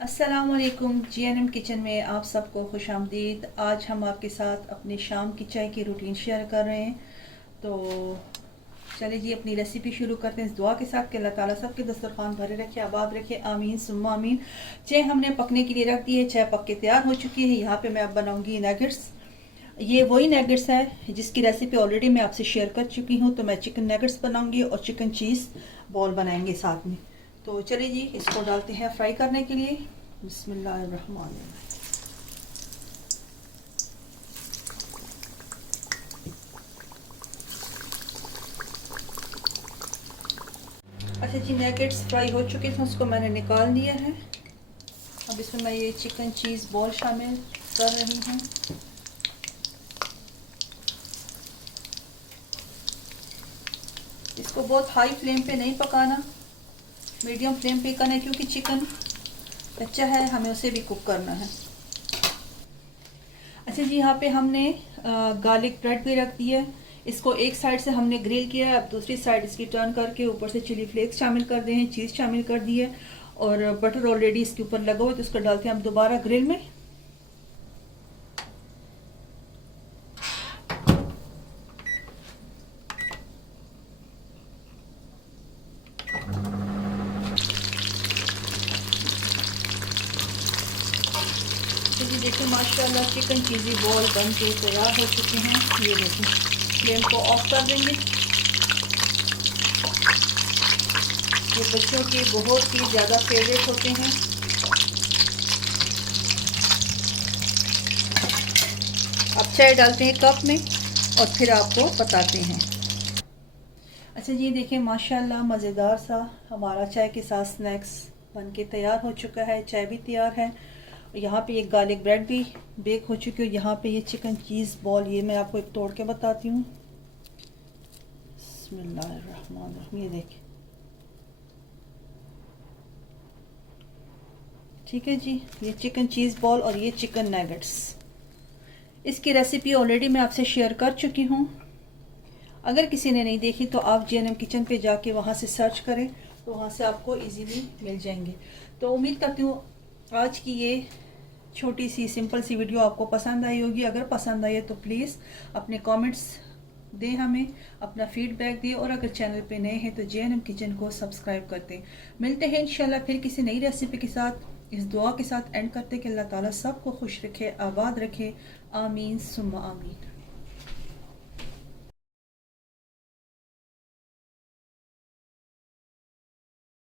अस्सलाम वालेकुम। GNM kitchen में आप सबको खुश आमदीद। आज हम आपके साथ अपने शाम की चाय की रूटीन शेयर कर रहे हैं। तो चलिए जी अपनी रेसिपी शुरू करते हैं इस दुआ के साथ कि अल्लाह ताला सबके दस्तरखान भरे रखे, आबाद रखे, आमीन सुम्मा आमीन। चाय हमने पकने के लिए रख दी है, चाय पक के तैयार हो चुकी है। यहाँ पे मैं अब बनाऊँगी नगेट्स। ये वही नगेट्स है जिसकी रेसिपी ऑलरेडी मैं आपसे शेयर कर चुकी हूँ। तो मैं चिकन नगेट्स बनाऊँगी और चिकन चीज़ बॉल बनाएंगे साथ में। तो चलिए जी इसको डालते हैं फ्राई करने के लिए। बिस्मिल्लाहिर्रहमानिर्रहीम। अच्छा जी नगेट्स फ्राई हो चुके थे, उसको मैंने निकाल लिया है। अब इसमें मैं ये चिकन चीज़ बॉल शामिल कर रही हूँ। इसको बहुत हाई फ्लेम पे नहीं पकाना, मीडियम फ्लेम पे करना है क्योंकि चिकन कच्चा है, हमें उसे भी कुक करना है। अच्छा जी यहाँ पे हमने गार्लिक ब्रेड भी रख दी है। इसको एक साइड से हमने ग्रिल किया है, अब दूसरी साइड इसकी टर्न करके ऊपर से चिली फ्लेक्स शामिल कर दिए हैं, चीज़ शामिल कर दी है और बटर ऑलरेडी इसके ऊपर लगा हुआ है। तो इसको डालते हैं हम दोबारा ग्रिल में। जी देखिए माशाल्लाह चिकन चीज़ी बॉल बन के तैयार हो चुके हैं। ये देखिए फ्लेम को ऑफ कर देंगे। ये बच्चों के बहुत ही ज़्यादा फेवरेट होते हैं। अब चाय डालते हैं कप में और फिर आपको बताते हैं। अच्छा जी देखिए माशाल्लाह मज़ेदार सा हमारा चाय के साथ स्नैक्स बन के तैयार हो चुका है। चाय भी तैयार है। यहाँ पे एक गार्लिक ब्रेड भी बेक हो चुकी है। यहाँ पे ये चिकन चीज़ बॉल, ये मैं आपको एक तोड़ के बताती हूँ। बिस्मिल्लाहिर्रहमानिर्रहीम। ये देखिए ठीक है जी, ये चिकन चीज़ बॉल और ये चिकन नगेट्स। इसकी रेसिपी ऑलरेडी मैं आपसे शेयर कर चुकी हूँ। अगर किसी ने नहीं देखी तो आप GNM किचन पे जाके वहाँ से सर्च करें तो वहाँ से आपको इजीली मिल जाएंगे। तो उम्मीद करती हूँ आज की ये छोटी सी सिंपल सी वीडियो आपको पसंद आई होगी। अगर पसंद आई है तो प्लीज़ अपने कमेंट्स दें, हमें अपना फीडबैक दें और अगर चैनल पे नए हैं तो GNM किचन को सब्सक्राइब कर दें। मिलते हैं इंशाल्लाह फिर किसी नई रेसिपी के साथ। इस दुआ के साथ एंड करते कि अल्लाह ताला सबको खुश रखे, आबाद रखे, आमीन सुम्मा आमीन।